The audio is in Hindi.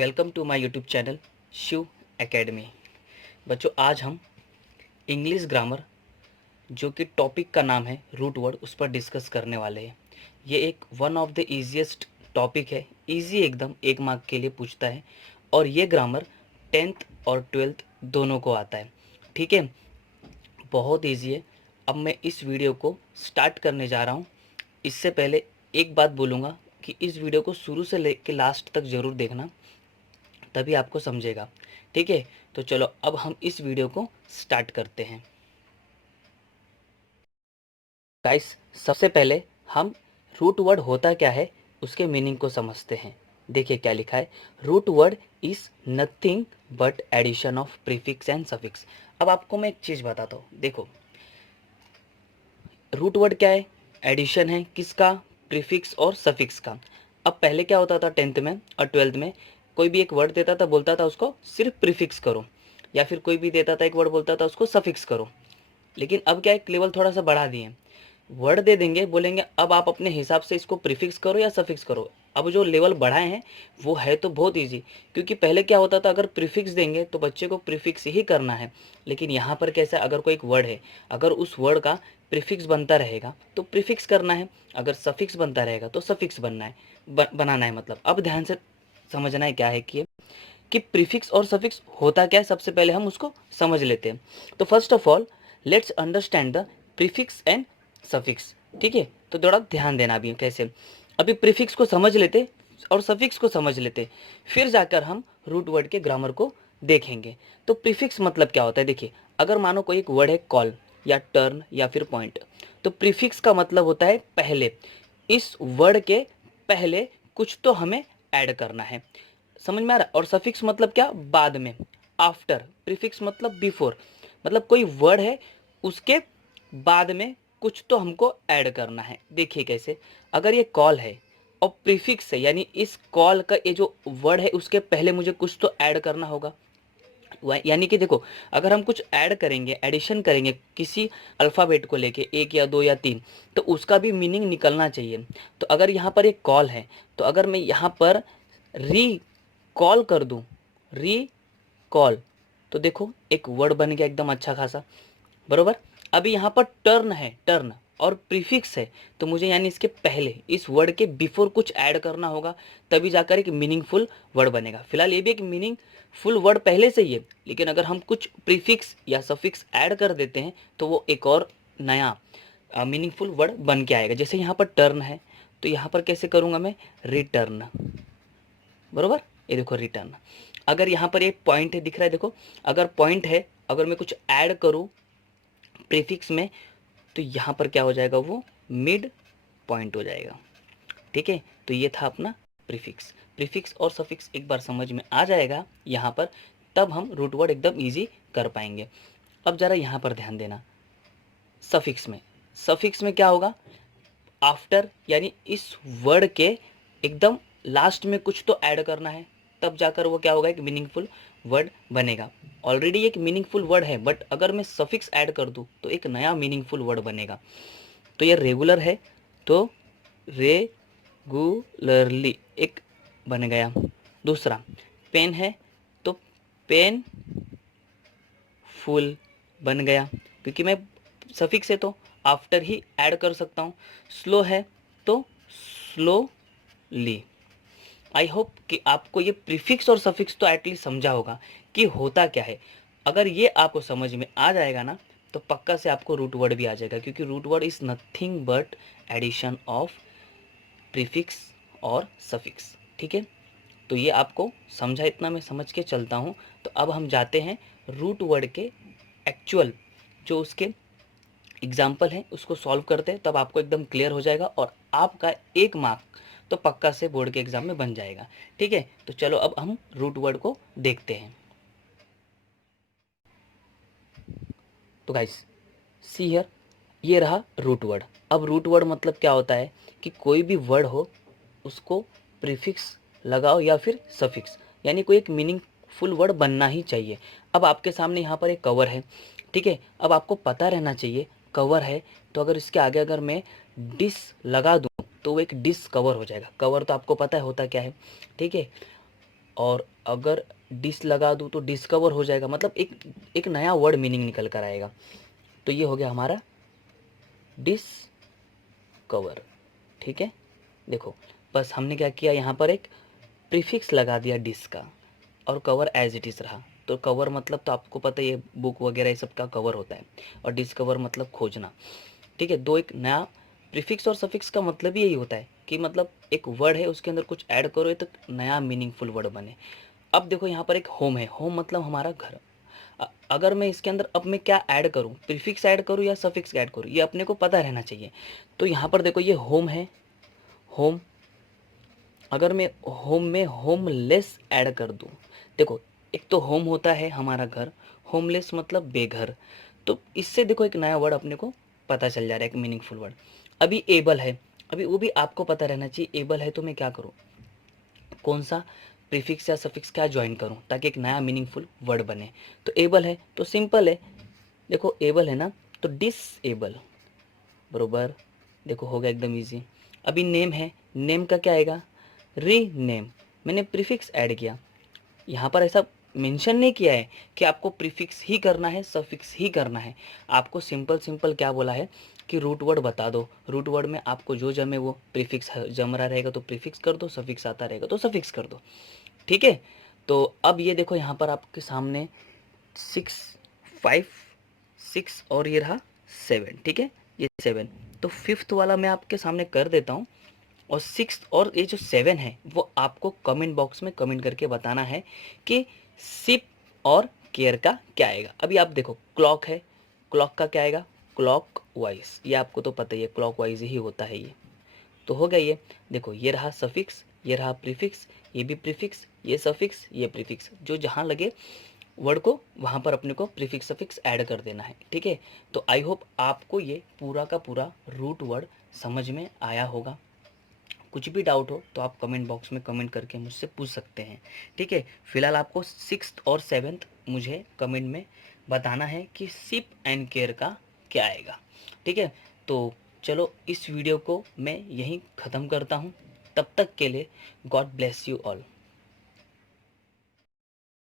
Welcome to my YouTube channel Shiv academy. बच्चों, आज हम इंग्लिश ग्रामर जो कि टॉपिक का नाम है रूट वर्ड, उस पर डिस्कस करने वाले हैं। ये एक one of the easiest topic है, इजी एकदम, 1 मार्क के लिए पूछता है। और ये ग्रामर 10th और 12th दोनों को आता है। ठीक है, बहुत ईजी है। अब मैं इस वीडियो को स्टार्ट करने जा रहा हूँ। इससे पहले एक बात बोलूँगा कि इस वीडियो को शुरू से लेकर लास्ट तक ज़रूर देखना, तभी आपको समझेगा। ठीक है, तो चलो अब हम इस वीडियो को स्टार्ट करते हैं। गाइस, सबसे पहले हम रूट वर्ड होता क्या है उसके मीनिंग को समझते हैं। देखिए क्या लिखा है, root word is nothing but addition of prefix and suffix. अब आपको मैं एक चीज़ बताता हूँ। देखो, रूट वर्ड क्या है? एडिशन है किसका? प्रीफिक्स और सफिक्स का। अब पहले क्या होता था 10th में और 12th में, कोई भी एक वर्ड देता था, बोलता था उसको सिर्फ प्रीफिक्स करो, या फिर कोई भी देता था एक वर्ड, बोलता था उसको सफिक्स करो। लेकिन अब क्या है, लेवल थोड़ा सा बढ़ा दिए। वर्ड दे देंगे, बोलेंगे अब आप अपने हिसाब से इसको प्रीफिक्स करो या सफिक्स करो। अब जो लेवल बढ़ाए हैं वो है तो बहुत इजी, क्योंकि पहले क्या होता था, अगर प्रीफिक्स देंगे तो बच्चे को प्रीफिक्स ही करना है। लेकिन यहाँ पर कैसा, अगर कोई एक वर्ड है, अगर उस वर्ड का प्रीफिक्स बनता रहेगा तो प्रीफिक्स करना है, अगर सफिक्स बनता रहेगा तो सफिक्स बनना है, बनाना है मतलब। अब ध्यान से समझना है क्या है कि प्रीफिक्स और सफिक्स होता क्या है, सबसे पहले हम उसको समझ लेते हैं। तो first of all let's understand the prefix and suffix. ठीक है, तो थोड़ा ध्यान देना अभी कैसे। अभी प्रीफिक्स को समझ लेते और सफिक्स को समझ लेते, फिर जाकर हम रूट वर्ड के ग्रामर को देखेंगे। तो प्रीफिक्स मतलब क्या होता है? देखिए, अगर मानो कोई एक वर्ड है कॉल या टर्न या फिर पॉइंट, तो प्रीफिक्स का मतलब होता है पहले, इस वर्ड के पहले कुछ तो हमें ऐड करना है। समझ में आ रहा है? और सफिक्स मतलब क्या? बाद में, आफ्टर। प्रीफिक्स मतलब बिफोर, मतलब कोई वर्ड है उसके बाद में कुछ तो हमको ऐड करना है। देखिए कैसे, अगर ये कॉल है और प्रीफिक्स है, यानी इस कॉल का ये जो वर्ड है उसके पहले मुझे कुछ तो ऐड करना होगा। यानी कि देखो, अगर हम कुछ ऐड करेंगे, एडिशन करेंगे किसी अल्फ़ाबेट को लेके, 1 या 2 या 3, तो उसका भी मीनिंग निकलना चाहिए। तो अगर यहाँ पर एक कॉल है, तो अगर मैं यहाँ पर री कॉल कर दूं, री कॉल, तो देखो एक वर्ड बन गया एकदम अच्छा खासा, बरोबर। अभी यहाँ पर टर्न है, टर्न और प्रीफिक्स है, तो मुझे यानी इसके पहले, इस वर्ड के बिफोर कुछ ऐड करना होगा, तभी जाकर एक मीनिंगफुल वर्ड बनेगा। फिलहाल ये भी एक मीनिंगफुल वर्ड पहले से ही है, लेकिन अगर हम कुछ प्रीफिक्स या सफिक्स ऐड कर देते हैं तो वो एक और नया मीनिंगफुल वर्ड बन के आएगा। जैसे यहाँ पर टर्न है, तो यहाँ पर कैसे करूँगा मैं? रिटर्न, बरोबर। ये देखो रिटर्न। अगर यहाँ पर एक पॉइंट है, दिख रहा है, देखो अगर पॉइंट है, अगर मैं कुछ ऐड करूँ प्रीफिक्स में, तो यहाँ पर क्या हो जाएगा? वो मिड पॉइंट हो जाएगा। ठीक है, तो ये था अपना प्रीफिक्स। प्रीफिक्स और सफिक्स एक बार समझ में आ जाएगा यहाँ पर, तब हम रूट वर्ड एकदम ईजी कर पाएंगे। अब ज़रा यहाँ पर ध्यान देना, सफिक्स में क्या होगा? आफ्टर, यानी इस वर्ड के एकदम लास्ट में कुछ तो ऐड करना है, तब जाकर वो क्या होगा? एक मीनिंगफुल वर्ड बनेगा। ऑलरेडी एक मीनिंगफुल वर्ड है, बट अगर मैं सफिक्स ऐड कर दूं तो एक नया मीनिंगफुल वर्ड बनेगा। तो ये रेगुलर है, तो रेगुलरली एक बन गया। दूसरा, पेन है तो पेन फुल बन गया, क्योंकि मैं सफिक्स है तो आफ्टर ही ऐड कर सकता हूँ। स्लो है तो स्लोली। आई होप कि आपको ये प्रीफिक्स और सफिक्स तो एटलीस्ट समझा होगा कि होता क्या है। अगर ये आपको समझ में आ जाएगा ना, तो पक्का से आपको रूट वर्ड भी आ जाएगा, क्योंकि root word is nothing but addition of prefix और सफिक्स। ठीक है, तो ये आपको समझा, इतना मैं समझ के चलता हूँ। तो अब हम जाते हैं रूट वर्ड के एक्चुअल, जो उसके एग्जाम्पल है उसको सॉल्व करते हैं, तब आपको एकदम क्लियर हो जाएगा और आपका 1 मार्क तो पक्का से बोर्ड के एग्जाम में बन जाएगा। ठीक है, तो चलो अब हम रूट वर्ड को देखते हैं। तो गाइस, सी हियर, ये रहा रूट वर्ड। अब रूट वर्ड मतलब क्या होता है कि कोई भी वर्ड हो उसको प्रीफिक्स लगाओ या फिर सफिक्स, यानी कोई एक मीनिंगफुल वर्ड बनना ही चाहिए। अब आपके सामने यहाँ पर एक कवर है, ठीक है। अब आपको पता रहना चाहिए कवर है, तो अगर इसके आगे अगर मैं डिस लगा दूँ तो वो एक डिस कवर हो जाएगा। कवर तो आपको पता है होता क्या है, ठीक है। और अगर डिस लगा दूँ तो डिस्कवर हो जाएगा, मतलब एक नया वर्ड मीनिंग निकल कर आएगा। तो ये हो गया हमारा डिस्कवर। ठीक है, देखो बस हमने क्या किया, यहाँ पर एक प्रीफिक्स लगा दिया डिस का, और कवर एज इट इज़ रहा। तो कवर मतलब तो आपको पता ही है, बुक वगैरह ये सब का कवर होता है, और डिस्कवर मतलब खोजना। ठीक है, दो एक नया प्रीफिक्स और सफिक्स का मतलब ही यही होता है कि मतलब एक वर्ड है उसके अंदर कुछ ऐड करो तो नया मीनिंगफुल वर्ड बने। अब देखो यहाँ पर एक होम है, होम मतलब हमारा घर। अगर मैं इसके अंदर अब मैं क्या ऐड करूँ, प्रीफिक्स ऐड करूँ या सफिक्स ऐड करूँ, ये अपने को पता रहना चाहिए। तो यहाँ पर देखो ये होम है, होम, अगर मैं होम में होमलेस ऐड कर दूँ, देखो एक तो होम होता है हमारा घर, होमलेस मतलब बेघर। तो इससे देखो एक नया वर्ड अपने को पता चल जा रहा है, एक मीनिंगफुल वर्ड। अभी एबल है, अभी वो भी आपको पता रहना चाहिए, एबल है तो मैं क्या करूँ, कौन सा प्रीफिक्स या सफिक्स क्या ज्वाइन करूँ ताकि एक नया मीनिंगफुल वर्ड बने। तो एबल है तो सिंपल है, देखो एबल है ना, तो डिसेबल, बरोबर, देखो हो गया एकदम इजी। अभी नेम है, नेम का क्या आएगा, रीनेम, मैंने प्रीफिक्स ऐड किया। यहाँ पर ऐसा मेंशन नहीं किया है कि आपको प्रीफिक्स ही करना है सफिक्स ही करना है, आपको सिंपल सिंपल क्या बोला है कि रूट वर्ड बता दो, रूट वर्ड में आपको जो जमे वो प्रीफिक्स जम रहा रहेगा तो प्रीफिक्स कर दो, सफिक्स आता रहेगा तो सफिक्स कर दो। ठीक है, तो अब ये देखो यहाँ पर आपके सामने 6 5 6 और ये रहा 7। ठीक है, ये 7, तो फिफ्थ वाला मैं आपके सामने कर देता हूँ। और सिक्स्थ और ये जो 7 है वो आपको कमेंट बॉक्स में कमेंट करके बताना है कि सिप और केयर का क्या आएगा। अभी आप देखो क्लॉक है, क्लॉक का क्या आएगा, क्लॉक वाइज, ये आपको तो पता ही है क्लॉक वाइज ही होता है ये। तो हो गया ये, देखो ये रहा सफिक्स, ये रहा प्रीफिक्स, ये भी प्रीफिक्स, ये सफिक्स, ये प्रीफिक्स, जो जहाँ लगे वर्ड को वहाँ पर अपने को प्रीफिक्स सफिक्स ऐड कर देना है। ठीक है, तो आई होप आपको ये पूरा का पूरा रूट वर्ड समझ में आया होगा। कुछ भी डाउट हो तो आप कमेंट बॉक्स में कमेंट करके मुझसे पूछ सकते हैं। ठीक है, फिलहाल आपको सिक्स्थ और सेवन्थ मुझे कमेंट में बताना है कि सिप एंड केयर का क्या आएगा। ठीक है, तो चलो इस वीडियो को मैं यहीं ख़त्म करता हूँ, तब तक के लिए गॉड ब्लेस यू ऑल।